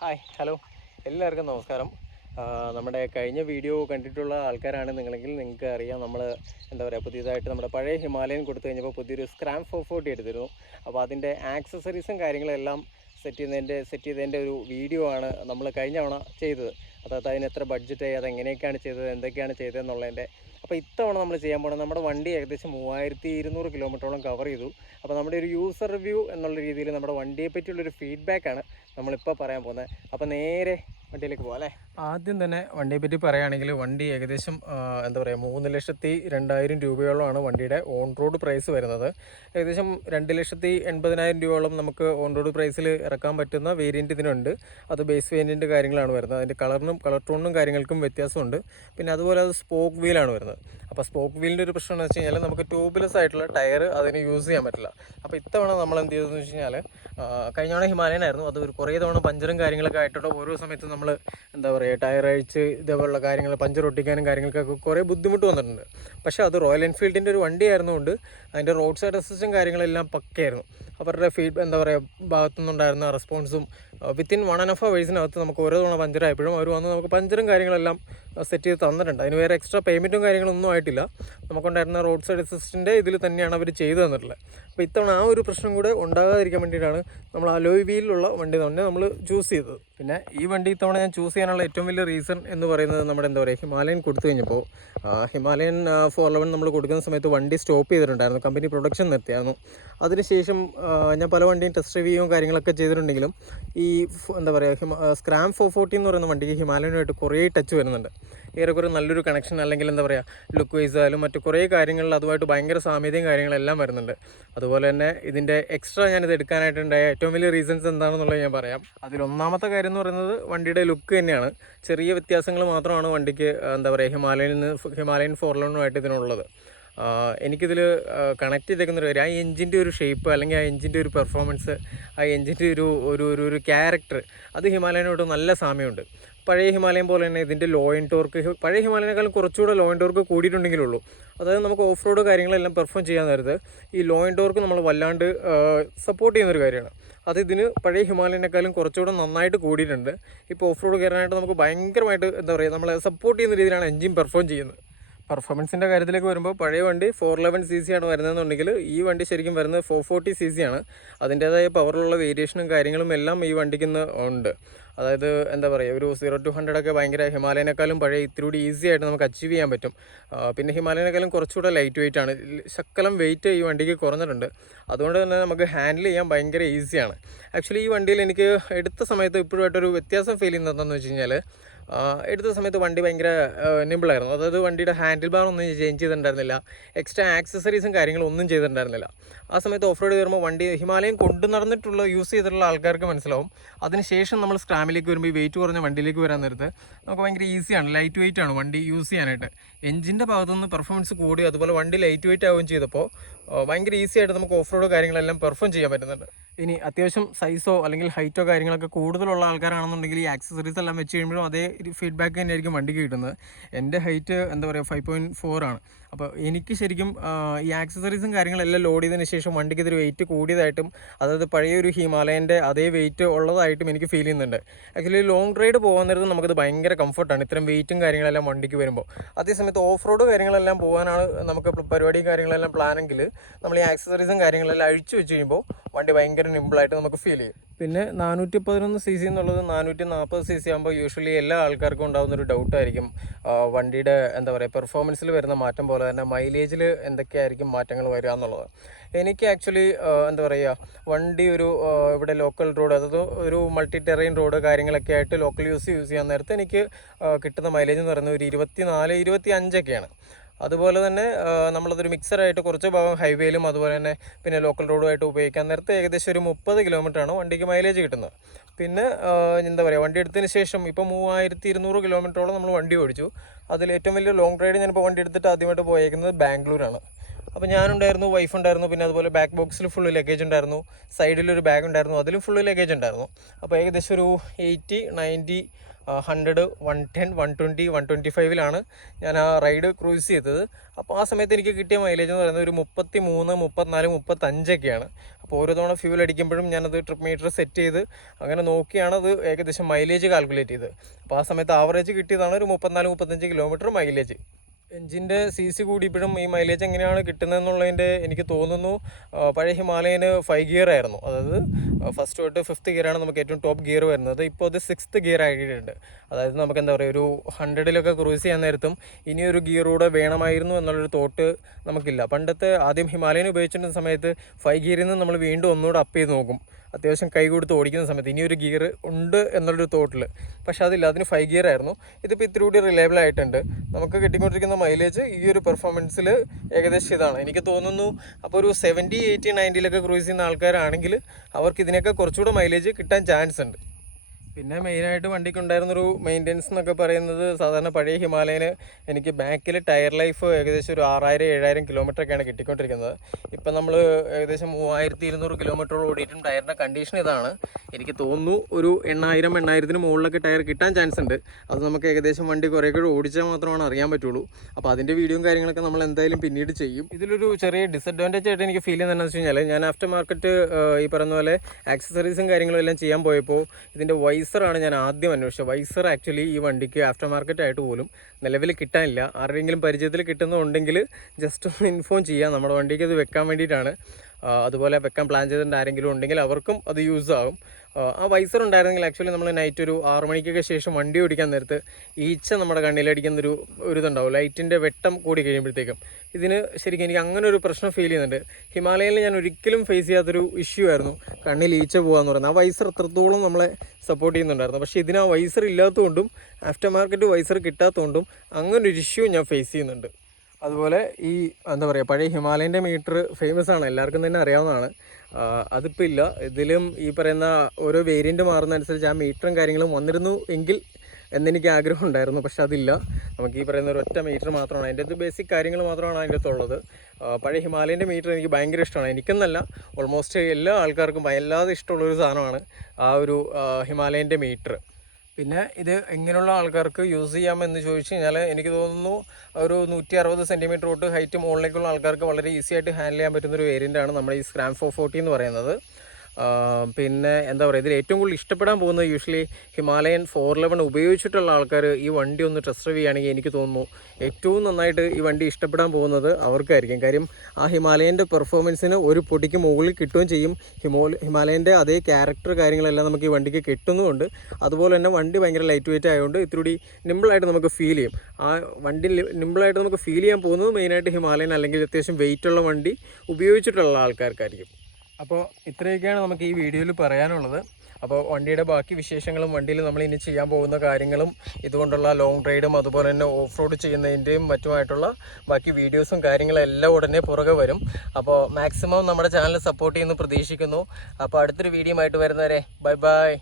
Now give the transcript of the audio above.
Hi hello എല്ലാവർക്കും നമസ്കാരം. നമ്മുടെ കഴിഞ്ഞ വീഡിയോ കണ്ടിട്ടുള്ള ആൾക്കാരാണ് നിങ്ങളെങ്കിൽ നിങ്ങൾക്ക് അറിയാം, നമ്മൾ എന്താ പറയുക, പുതിയതായിട്ട് നമ്മുടെ പഴയ ഹിമാലയൻ കൊടുത്തു കഴിഞ്ഞപ്പോൾ പുതിയൊരു സ്ക്രാം 440 എടുത്തിരുന്നു. അപ്പോൾ അതിൻ്റെ ആക്സസറീസും കാര്യങ്ങളെല്ലാം സെറ്റ് ചെയ്തതിൻ്റെ ഒരു വീഡിയോ ആണ് നമ്മൾ കഴിഞ്ഞ തവണ ചെയ്തത്. അതായത് അതിന് എത്ര ബഡ്ജറ്റായി, അതെങ്ങനെയൊക്കെയാണ് ചെയ്തത്, എന്തൊക്കെയാണ് ചെയ്തതെന്നുള്ളതിൻ്റെ. അപ്പോൾ ഇത്തവണ നമ്മൾ ചെയ്യാൻ പോകുന്നത്, നമ്മുടെ വണ്ടി ഏകദേശം 3200 കിലോമീറ്ററോളം കവർ ചെയ്തു. അപ്പോൾ നമ്മുടെ ഒരു യൂസർ റിവ്യൂ എന്നുള്ള രീതിയിൽ നമ്മുടെ വണ്ടിയെ പറ്റിയുള്ളൊരു ഫീഡ്ബാക്കാണ് നമ്മളിപ്പോൾ പറയാൻ പോകുന്നത്. അപ്പോൾ നേരെ വണ്ടിയിലേക്ക് പോകാം അല്ലേ. ആദ്യം തന്നെ വണ്ടിയെ പറ്റി പറയുകയാണെങ്കിൽ, വണ്ടി ഏകദേശം എന്താ പറയുക, 3,02,000 രൂപയോളമാണ് വണ്ടിയുടെ ഓൺ റോഡ് പ്രൈസ് വരുന്നത്. ഏകദേശം 2,80,000 രൂപയോളം നമുക്ക് ഓൺ റോഡ് പ്രൈസിൽ ഇറക്കാൻ പറ്റുന്ന വേരിയൻറ്റ് ഇതിനുണ്ട്. അത് ബേസ് വേരിയൻറ്റ് കാര്യങ്ങളാണ് വരുന്നത്. അതിൻ്റെ കളർ ടോണിനും കാര്യങ്ങൾക്കും വ്യത്യാസമുണ്ട്. പിന്നെ അതുപോലെ അത് സ്പോക്ക് വീലാണ് വരുന്നത്. അപ്പോൾ സ്പോക്ക് വീലിൻ്റെ ഒരു പ്രശ്നം എന്ന് വെച്ച് കഴിഞ്ഞാൽ, നമുക്ക് ട്യൂബ്ലെസ് ആയിട്ടുള്ള ടയർ അതിന് യൂസ് ചെയ്യാൻ പറ്റില്ല. അപ്പോൾ ഇത്തവണ നമ്മൾ എന്ത് ചെയ്തതെന്ന് വെച്ച് കഴിഞ്ഞാൽ, കഴിഞ്ഞ തവണ ഹിമാലയൻ ആയിരുന്നു, അത് കുറേ തവണ പഞ്ചറും കാര്യങ്ങളൊക്കെ ആയിട്ടുള്ള ഓരോ സമയത്ത് നമ്മൾ എന്താ പറയുക, ടയർ അഴിച്ച് ഇതേപോലുള്ള കാര്യങ്ങൾ പഞ്ചർ ഒട്ടിക്കാനും കാര്യങ്ങൾക്കൊക്കെ കുറേ ബുദ്ധിമുട്ട് വന്നിട്ടുണ്ട്. പക്ഷേ അത് റോയൽ എൻഫീൽഡിൻ്റെ ഒരു വണ്ടി ആയിരുന്നുകൊണ്ട് അതിൻ്റെ റോഡ് സൈഡ് അസിസ്റ്റൻറ്റും കാര്യങ്ങളെല്ലാം പക്കയായിരുന്നു. അവരുടെ എന്താ പറയുക, ഭാഗത്തുനിന്നുണ്ടായിരുന്ന റെസ്പോൺസും വിത്തിൻ 1.5 ഹവേഴ്സിനകത്ത് നമുക്ക് ഓരോ തവണ പഞ്ചറായപ്പോഴും അവർ വന്ന് നമുക്ക് പഞ്ചറും കാര്യങ്ങളെല്ലാം സെറ്റ് ചെയ്ത് തന്നിട്ടുണ്ട്. അതിന് വേറെ എക്സ്ട്രാ പേയ്മെൻറ്റും കാര്യങ്ങളൊന്നും ആയിട്ടില്ല. നമുക്കുണ്ടായിരുന്ന റോഡ് സൈഡ് അസിസ്റ്റൻ്റ് ഇതിൽ തന്നെയാണ് അവർ ചെയ്തു തന്നിട്ടുള്ളത്. അപ്പോൾ ഇത്തവണ ആ ഒരു പ്രശ്നം കൂടെ ഉണ്ടാകാതിരിക്കാൻ വേണ്ടിയിട്ടാണ് നമ്മൾ അലോയ് വീലിലുള്ള വണ്ടി തന്നെ നമ്മൾ ചൂസ് ചെയ്തത്. പിന്നെ ഈ വണ്ടി ഇത്തവണ ഞാൻ ചൂസ് ചെയ്യാനുള്ള ഏറ്റവും വലിയ റീസൺ എന്ന് പറയുന്നത്, നമ്മുടെ എന്താ പറയുക, ഹിമാലയൻ കൊടുത്തു കഴിഞ്ഞപ്പോൾ ഹിമാലയൻ 411 നമ്മൾ കൊടുക്കുന്ന സമയത്ത് വണ്ടി സ്റ്റോപ്പ് ചെയ്തിട്ടുണ്ടായിരുന്നു, കമ്പനി പ്രൊഡക്ഷൻ നിർത്തിയായിരുന്നു. അതിനുശേഷം ഞാൻ പല വണ്ടിയും ടെസ്റ്റ് റിവ്യൂവും കാര്യങ്ങളൊക്കെ ചെയ്തിട്ടുണ്ടെങ്കിലും ഈ എന്താ പറയുക, സ്ക്രാം 440 എന്ന് പറയുന്ന വണ്ടിക്ക് ഹിമാലയനുമായിട്ട് കുറേ ടച്ച് വരുന്നുണ്ട്. ഏറെക്കുറെ നല്ലൊരു കണക്ഷൻ, അല്ലെങ്കിൽ എന്താ പറയുക, ലുക്ക് വൈസ് ആയാലും മറ്റു കുറേ കാര്യങ്ങളിൽ അതുമായിട്ട് ഭയങ്കര സാമ്യതയും കാര്യങ്ങളെല്ലാം വരുന്നുണ്ട്. അതുപോലെ തന്നെ ഇതിൻ്റെ എക്സ്ട്രാ ഞാനിത് എടുക്കാനായിട്ടുണ്ടായ ഏറ്റവും വലിയ റീസൺസ് എന്താണെന്നുള്ളത് ഞാൻ പറയാം. അതിലൊന്നാമത്തെ കാര്യം എന്ന് പറയുന്നത് വണ്ടിയുടെ ലുക്ക് തന്നെയാണ്. ചെറിയ വ്യത്യാസങ്ങൾ മാത്രമാണ് വണ്ടിക്ക് എന്താ പറയുക, ഹിമാലയൻ 411 ഇതിനുള്ളത്. എനിക്കിതിൽ കണക്ട് ചെയ്തേക്കുന്ന ഒരു കാര്യം, ആ എഞ്ചിൻ്റെ ഒരു ഷേപ്പ്, അല്ലെങ്കിൽ ആ എഞ്ചിൻ്റെ ഒരു പെർഫോമൻസ്, ആ എഞ്ചിൻ്റെ ഒരു ക്യാരക്ടർ, അത് ഹിമാലയനോട് നല്ല സാമ്യമുണ്ട്. പഴയ ഹിമാലയൻ പോലെ തന്നെ ഇതിൻ്റെ ലോ ആൻഡ് ടോർക്ക് പഴയ ഹിമാലയനേക്കാളും കുറച്ചുകൂടെ ലോ ആൻഡ് ടോർക്ക് കൂടിയിട്ടുണ്ടെങ്കിലുള്ളൂ. അതായത് നമുക്ക് ഓഫ് റോഡ് കാര്യങ്ങളെല്ലാം പെർഫോം ചെയ്യാൻ നേരത്ത് ഈ ലോ ആൻഡ് ടോർക്ക് നമ്മൾ വല്ലാണ്ട് സപ്പോർട്ട് ചെയ്യുന്നൊരു കാര്യമാണ്. അത് ഇതിന് പഴയ ഹിമാലയനേക്കാളും കുറച്ചുകൂടെ നന്നായിട്ട് കൂടിയിട്ടുണ്ട്. ഇപ്പോൾ ഓഫ് റോഡ് കയറാനായിട്ട് നമുക്ക് ഭയങ്കരമായിട്ട് എന്താ പറയുക, നമ്മളെ സപ്പോർട്ട് ചെയ്യുന്ന രീതിയിലാണ് എഞ്ചിൻ പെർഫോം ചെയ്യുന്നത്. പെർഫോമൻസിൻ്റെ കാര്യത്തിലേക്ക് വരുമ്പോൾ, പഴയ വണ്ടി 411cc ആണ് വരുന്നതെന്നുണ്ടെങ്കിൽ ഈ വണ്ടി ശരിക്കും വരുന്നത് 440cc ആണ്. അതിൻ്റേതായ പവറിലുള്ള വേരിയേഷനും കാര്യങ്ങളും എല്ലാം ഈ വണ്ടിക്ക് ഇന്ന് ഉണ്ട്. അതായത് എന്താ പറയുക, ഒരു 0 to 100 ഒക്കെ ഭയങ്കര ഹിമാലയനേക്കാളും പഴയ ഇത്തിരി ഈസി ആയിട്ട് നമുക്ക് അച്ചീവ് ചെയ്യാൻ പറ്റും. പിന്നെ ഹിമാലയനേക്കാളും കുറച്ചുകൂടെ ലൈറ്റ് വെയിറ്റ് ആണ്, ശക്കലം വെയിറ്റ് ഈ വണ്ടിക്ക് കുറഞ്ഞിട്ടുണ്ട്. അതുകൊണ്ട് തന്നെ നമുക്ക് ഹാൻഡിൽ ചെയ്യാൻ ഭയങ്കര ഈസിയാണ്. ആക്ച്വലി ഈ വണ്ടിയിൽ എനിക്ക് എടുത്ത സമയത്ത് ഇപ്പോഴുമായിട്ടൊരു വ്യത്യാസം ഫീൽ ചെയ്യുന്നത് എന്താണെന്ന് വെച്ച് കഴിഞ്ഞാൽ, എടുത്ത സമയത്ത് വണ്ടി ഭയങ്കര നിമ്പിളായിരുന്നു. അതായത് വണ്ടിയുടെ ഹാൻഡിൽ ബാർ ഒന്നും ചേഞ്ച് ചെയ്തിട്ടുണ്ടായിരുന്നില്ല, എക്സ്ട്രാ ആക്സസറീസും കാര്യങ്ങളും ഒന്നും ചെയ്തിട്ടുണ്ടായിരുന്നില്ല. ആ സമയത്ത് ഓഫ് റോഡ് കയറുമ്പോൾ വണ്ടി ഹിമാലയൻ കൊണ്ടു നടന്നിട്ടുള്ള യൂസ് ചെയ്തിട്ടുള്ള ആൾക്കാർക്ക് മനസ്സിലാവും. അതിനുശേഷം നമ്മൾ സ്ക്രാമിലേക്ക് വരുമ്പോൾ ഈ വെയിറ്റ് കുറഞ്ഞ വണ്ടിയിലേക്ക് വരാൻ നേരത്ത് നമുക്ക് ഭയങ്കര ഈസിയാണ്, ലൈറ്റ് വെയിറ്റ് ആണ് വണ്ടി യൂസ് ചെയ്യാനായിട്ട്. എഞ്ചിൻ്റെ ഭാഗത്തുനിന്ന് പെർഫോമൻസ് കൂടി, അതുപോലെ വണ്ടി ലൈറ്റ് വെയിറ്റ് ആവുകയും ചെയ്തപ്പോൾ ഭയങ്കര ഈസി ആയിട്ട് നമുക്ക് ഓഫ് റോഡ് കാര്യങ്ങളെല്ലാം പെർഫോം ചെയ്യാൻ പറ്റുന്നുണ്ട്. ഇനി അത്യാവശ്യം സൈസോ അല്ലെങ്കിൽ ഹൈറ്റോ കാര്യങ്ങളൊക്കെ കൂടുതലുള്ള ആൾക്കാരാണെന്നുണ്ടെങ്കിൽ ഈ ആക്സസറീസ് എല്ലാം വെച്ച് കഴിയുമ്പോഴും അതേ ഫീഡ്ബാക്ക് തന്നെയായിരിക്കും വണ്ടിക്ക് കിട്ടുന്നത്. എൻ്റെ ഹൈറ്റ് എന്താ പറയുക 5.4 ആണ്. അപ്പോൾ എനിക്ക് ശരിക്കും ഈ ആക്സസറീസും കാര്യങ്ങളെല്ലാം ലോഡ് ചെയ്തതിന് ശേഷം വണ്ടിക്ക് ഇതൊരു വെയിറ്റ് കൂടിയതായിട്ടും, അതായത് പഴയൊരു ഹിമാലയൻ്റെ അതേ വെയിറ്റ് ഉള്ളതായിട്ടും എനിക്ക് ഫീൽ ചെയ്യുന്നുണ്ട്. ആക്ച്വലി ലോങ് റൈഡ് പോകാൻ നേരത്ത് നമുക്കത് ഭയങ്കര കംഫർട്ടാണ്, ഇത്തരം വെയിറ്റും കാര്യങ്ങളെല്ലാം വണ്ടിക്ക് വരുമ്പോൾ. അതേസമയത്ത് ഓഫ് റോഡ് കാര്യങ്ങളെല്ലാം പോകാനാണ് നമുക്ക് പരിപാടിയും കാര്യങ്ങളെല്ലാം പ്ലാനെങ്കിൽ, നമ്മൾ ഈ ആക്സസറീസും കാര്യങ്ങളെല്ലാം അഴിച്ചു വെച്ച് കഴിയുമ്പോൾ വണ്ടി ഭയങ്കര നിമ്പിളായിട്ട് നമുക്ക് ഫീൽ ചെയ്യും. പിന്നെ 411cc എന്നുള്ളത് 440cc ആകുമ്പോൾ യൂഷ്വലി എല്ലാ ആൾക്കാർക്കും ഉണ്ടാകുന്നൊരു ഡൗട്ടായിരിക്കും, വണ്ടിയുടെ എന്താ പറയുക, പെർഫോമൻസിൽ വരുന്ന മാറ്റം പോലെ തന്നെ മൈലേജിൽ എന്തൊക്കെയായിരിക്കും മാറ്റങ്ങൾ വരിക എന്നുള്ളത്. എനിക്ക് ആക്ച്വലി എന്താ പറയുക, വണ്ടി ഒരു ഇവിടെ ലോക്കൽ റോഡ്, അതായത് ഒരു മൾട്ടി ടെറൈൻ റോഡ് കാര്യങ്ങളൊക്കെ ആയിട്ട് ലോക്കൽ യൂസ് ചെയ്യാൻ നേരത്തെ എനിക്ക് കിട്ടുന്ന മൈലേജ് എന്ന് പറയുന്നത് ഒരു 24-25ഒക്കെയാണ്. അതുപോലെ തന്നെ നമ്മളതൊരു മിക്സറായിട്ട് കുറച്ച് ഭാഗം ഹൈവേയിലും അതുപോലെ തന്നെ പിന്നെ ലോക്കൽ റോഡുമായിട്ട് ഉപയോഗിക്കാൻ നേരത്തെ ഏകദേശം ഒരു 30 കിലോമീറ്ററാണ് വണ്ടിക്ക് മൈലേജ് കിട്ടുന്നത്. പിന്നെ എന്താ പറയുക, വണ്ടി എടുത്തതിന് ശേഷം ഇപ്പോൾ 3200 കിലോമീറ്ററോളം നമ്മൾ വണ്ടി ഓടിച്ചു. അതിൽ ഏറ്റവും വലിയ ലോങ് റൈഡ് ഞാനിപ്പോൾ വണ്ടി എടുത്തിട്ട് ആദ്യമായിട്ട് പോയേക്കുന്നത് ബാംഗ്ലൂരാണ്. അപ്പോൾ ഞാനുണ്ടായിരുന്നു, വൈഫ് ഉണ്ടായിരുന്നു, പിന്നെ അതുപോലെ ബാക്ക് ബോക്സിൽ ഫുള്ള് ലഗേജ് ഉണ്ടായിരുന്നു, സൈഡിലൊരു ബാഗ് ഉണ്ടായിരുന്നു, അതിലും ഫുള്ള് ലഗേജ് ഉണ്ടായിരുന്നു. അപ്പോൾ ഏകദേശം ഒരു 80-90 100, 110, 120, 125 ഞാൻ ആ റൈഡ് ക്രൂസ് ചെയ്തത്. അപ്പോൾ ആ സമയത്ത് എനിക്ക് കിട്ടിയ മൈലേജ് എന്ന് പറയുന്നത് ഒരു 33, 34, 35 അപ്പോൾ ഓരോ തവണ ഫ്യൂൽ അടിക്കുമ്പോഴും ഞാനത് ട്രിപ്പ് മീറ്റർ സെറ്റ് ചെയ്ത് അങ്ങനെ നോക്കിയാണ് അത് ഏകദേശം മൈലേജ് കാൽക്കുലേറ്റ് ചെയ്തത്. അപ്പോൾ ആ സമയത്ത് ആവറേജ് കിട്ടിയതാണ് ഒരു 34, 35 കിലോമീറ്റർ മൈലേജ്. എഞ്ചിൻ്റെ CC കൂടിയപ്പോഴും ഈ മൈലേജ് എങ്ങനെയാണ് കിട്ടുന്നതെന്നുള്ളതിൻ്റെ എനിക്ക് തോന്നുന്നു പഴയ ഹിമാലയന് 5 ഗിയർ ആയിരുന്നു. അതായത് ഫസ്റ്റ് തൊട്ട് 5th ഗിയറാണ് നമുക്ക് ഏറ്റവും ടോപ്പ് ഗിയർ വരുന്നത്. ഇപ്പോൾ അത് 6th ഗിയർ ആയിട്ടുണ്ട്. അതായത് നമുക്ക് എന്താ പറയുക, ഒരു 100 ക്രൂസ് ചെയ്യാൻ നേരത്തും ഇനിയൊരു ഗിയറൂടെ വേണമായിരുന്നു എന്നുള്ളൊരു തോട്ട് നമുക്കില്ല. പണ്ടത്തെ ആദ്യം ഹിമാലയൻ ഉപയോഗിച്ചിരുന്ന സമയത്ത് 5 ഗിയറിൽ നിന്ന് നമ്മൾ വീണ്ടും ഒന്നുകൂടെ അപ്പ് ചെയ്ത് നോക്കും, അത്യാവശ്യം കൈ കൊടുത്ത് ഓടിക്കുന്ന സമയത്ത് ഇനിയൊരു ഗിയർ ഉണ്ട് എന്നുള്ളൊരു തോട്ടിൽ. പക്ഷെ അതില്ല, അതിന് 5 ഗിയർ ആയിരുന്നു. ഇതിപ്പോൾ ഇത്തിരി കൂടി റിലയബിൾ ആയിട്ടുണ്ട്. നമുക്ക് കിട്ടിക്കൊണ്ടിരിക്കുന്ന മൈലേജ് ഈ ഒരു പെർഫോമൻസിൽ ഏകദേശം ഇതാണ് എനിക്ക് തോന്നുന്നു. അപ്പോൾ ഒരു 70, 80, 90 ക്രൂസ് ചെയ്യുന്ന ആൾക്കാരാണെങ്കിൽ അവർക്ക് ഇതിനൊക്കെ കുറച്ചുകൂടെ മൈലേജ് കിട്ടാൻ ചാൻസ് ഉണ്ട്. പിന്നെ മെയിനായിട്ട് വണ്ടിക്കുണ്ടായിരുന്നൊരു മെയിൻ്റെനൻസ് എന്നൊക്കെ പറയുന്നത്, സാധാരണ പഴയ ഹിമാലയന് എനിക്ക് ബാക്കിൽ ടയർ ലൈഫ് ഏകദേശം ഒരു 6000, 7000 കിലോമീറ്ററൊക്കെയാണ് കിട്ടിക്കൊണ്ടിരിക്കുന്നത്. ഇപ്പം നമ്മൾ ഏകദേശം 3200 കിലോമീറ്ററോളം ഓടിയിട്ടും ടയറിൻ്റെ കണ്ടീഷൻ ഇതാണ്. എനിക്ക് തോന്നുന്നു ഒരു 8000, 8000-ന് മുകളിലൊക്കെ ടയർ കിട്ടാൻ ചാൻസ് ഉണ്ട്. അത് നമുക്ക് ഏകദേശം വണ്ടി കുറേ കൂടെ ഓടിച്ചാൽ മാത്രമാണ് അറിയാൻ പറ്റുള്ളൂ. അപ്പോൾ അതിൻ്റെ വീഡിയോയും കാര്യങ്ങളൊക്കെ നമ്മൾ എന്തായാലും പിന്നീട് ചെയ്യും. ഇതിലൊരു ചെറിയ ഡിസഡ്വാൻറ്റേജ് ആയിട്ട് എനിക്ക് ഫീൽ ചെയ്യുന്നതെന്ന് വെച്ച് കഴിഞ്ഞാൽ, ഞാൻ ആഫ്റ്റർ മാർക്കറ്റ് ഈ പറയുന്ന പോലെ ആക്സസറീസും കാര്യങ്ങളും എല്ലാം ചെയ്യാൻ പോയപ്പോൾ ഇതിൻ്റെ വൈസറാണ് ഞാൻ ആദ്യം അന്വേഷിച്ചത്. വൈസർ ആക്ച്വലി ഈ വണ്ടിക്ക് ആഫ്റ്റർ മാർക്കറ്റ് ആയിട്ട് പോലും നിലവിൽ കിട്ടാനില്ല. ആരുടെയെങ്കിലും പരിചയത്തിൽ കിട്ടുന്നുണ്ടെങ്കിൽ ജസ്റ്റ് ഒന്ന് ഇൻഫോം ചെയ്യാം. നമ്മുടെ വണ്ടിക്ക് അത് വെക്കാൻ വേണ്ടിയിട്ടാണ്. അതുപോലെ വെക്കാൻ പ്ലാൻ ചെയ്തിട്ട് ആരെങ്കിലും ഉണ്ടെങ്കിൽ അവർക്കും അത് യൂസ് ആകും. ആ വൈസർ ഉണ്ടായിരുന്നെങ്കിൽ ആക്ച്വലി നമ്മൾ നൈറ്റ് ഒരു 6 മണിക്കൊക്കെ ശേഷം വണ്ടി ഓടിക്കാൻ നേരത്ത് ഈച്ച നമ്മുടെ കണ്ണിലടിക്കുന്നൊരു ഇതുണ്ടാവും, ലൈറ്റിൻ്റെ വെട്ടം കൂടി കഴിയുമ്പോഴത്തേക്കും. ഇതിന് ശരിക്കും എനിക്ക് അങ്ങനെ ഒരു പ്രശ്നം ഫീൽ ചെയ്യുന്നുണ്ട്. ഹിമാലയനിൽ ഞാൻ ഒരിക്കലും ഫേസ് ചെയ്യാത്തൊരു ഇഷ്യൂ ആയിരുന്നു കണ്ണിൽ ഈച്ച പോകാമെന്ന് പറയുന്നത്. ആ വൈസർ അത്രത്തോളം നമ്മളെ സപ്പോർട്ട് ചെയ്യുന്നുണ്ടായിരുന്നു. പക്ഷേ ഇതിന് ആ വൈസർ ഇല്ലാത്തതുകൊണ്ടും ആഫ്റ്റർ മാർക്കറ്റ് വൈസർ കിട്ടാത്തതുകൊണ്ടും അങ്ങനൊരു ഇഷ്യൂ ഞാൻ ഫേസ് ചെയ്യുന്നുണ്ട്. അതുപോലെ ഈ എന്താ പറയുക, പഴയ ഹിമാലയൻ്റെ മീറ്റർ ഫേമസ് ആണ്, എല്ലാവർക്കും തന്നെ അറിയാവുന്നതാണ്. അതിപ്പോൾ ഇല്ല. ഇതിലും ഈ പറയുന്ന ഓരോ വേരിയൻറ്റ് മാറുന്നതനുസരിച്ച് ആ മീറ്ററും കാര്യങ്ങളും വന്നിരുന്നു എങ്കിൽ എന്നെനിക്ക് ആഗ്രഹം ഉണ്ടായിരുന്നു. പക്ഷെ അതില്ല. നമുക്ക് ഈ പറയുന്ന ഒരു ഒറ്റ മീറ്റർ മാത്രമാണ്, അതിൻ്റെ അത് ബേസിക് കാര്യങ്ങൾ മാത്രമാണ് അതിൻ്റെ അകത്തുള്ളത്. പഴയ ഹിമാലയൻ്റെ മീറ്റർ എനിക്ക് ഭയങ്കര ഇഷ്ടമാണ്. എനിക്കെന്നല്ല, ഓൾമോസ്റ്റ് എല്ലാ ആൾക്കാർക്കും വല്ലാതെ ഇഷ്ടമുള്ളൊരു സാധനമാണ് ആ ഒരു ഹിമാലയൻ്റെ മീറ്റർ. പിന്നെ ഇത് എങ്ങനെയുള്ള ആൾക്കാർക്ക് യൂസ് ചെയ്യാമെന്ന് ചോദിച്ചു കഴിഞ്ഞാൽ എനിക്ക് തോന്നുന്നു ഒരു 160 സെൻറ്റിമീറ്റർ തൊട്ട് ഹൈറ്റ് മുകളിലേക്കുള്ള ആൾക്കാർക്ക് വളരെ ഈസി ആയിട്ട് ഹാൻഡിൽ ചെയ്യാൻ പറ്റുന്നൊരു വേരിയൻ്റാണ് നമ്മുടെ ഈ സ്ക്രാം 440 എന്ന് പറയുന്നത്. പിന്നെ എന്താ പറയുക, ഇതിൽ ഏറ്റവും കൂടുതൽ ഇഷ്ടപ്പെടാൻ പോകുന്നത് യൂഷ്വലി ഹിമാലയൻ 411 ഉപയോഗിച്ചിട്ടുള്ള ആൾക്കാർ ഈ വണ്ടി ഒന്ന് ടെസ്റ്റ് ഡ്രൈവ് ചെയ്യുകയാണെങ്കിൽ എനിക്ക് തോന്നുന്നു ഏറ്റവും നന്നായിട്ട് ഈ വണ്ടി ഇഷ്ടപ്പെടാൻ പോകുന്നത് അവർക്കായിരിക്കും. കാര്യം ആ ഹിമാലയൻ്റെ പെർഫോമൻസിന് ഒരു പൊടിക്ക് മുകളിൽ കിട്ടുകയും ചെയ്യും. ഹിമാലയൻ്റെ അതേ ക്യാരക്ടർ കാര്യങ്ങളെല്ലാം നമുക്ക് ഈ വണ്ടിക്ക് കിട്ടുന്നുമുണ്ട്. അതുപോലെ തന്നെ വണ്ടി ഭയങ്കര ലൈറ്റ് വെയിറ്റ് ആയതുകൊണ്ട് ഇത്തിരി നിമ്പിളായിട്ട് നമുക്ക് ഫീൽ ചെയ്യും. ആ വണ്ടി നിമ്പിളായിട്ട് നമുക്ക് ഫീൽ ചെയ്യാൻ പോകുന്നത് മെയിനായിട്ട് ഹിമാലയൻ അല്ലെങ്കിൽ അത്യാവശ്യം വെയിറ്റുള്ള വണ്ടി ഉപയോഗിച്ചിട്ടുള്ള ആൾക്കാർക്കായിരിക്കും. അപ്പോൾ ഇത്രയൊക്കെയാണ് നമുക്ക് ഈ വീഡിയോയിൽ പറയാനുള്ളത്. അപ്പോൾ വണ്ടിയുടെ ബാക്കി വിശേഷങ്ങളും വണ്ടിയിൽ നമ്മൾ ഇനി ചെയ്യാൻ പോകുന്ന കാര്യങ്ങളും ഇതുകൊണ്ടുള്ള ലോങ് റൈഡും അതുപോലെ തന്നെ ഓഫ് റോഡ് ചെയ്യുന്നതിൻ്റെയും മറ്റുമായിട്ടുള്ള ബാക്കി വീഡിയോസും കാര്യങ്ങളും എല്ലാം ഉടനെ പുറകെ വരും. അപ്പോൾ മാക്സിമം നമ്മുടെ ചാനൽ സപ്പോർട്ട് ചെയ്യുന്നു പ്രതീക്ഷിക്കുന്നു. അപ്പോൾ അടുത്തൊരു വീഡിയോ ആയിട്ട് വരുന്നവരെ ബൈ ബൈ.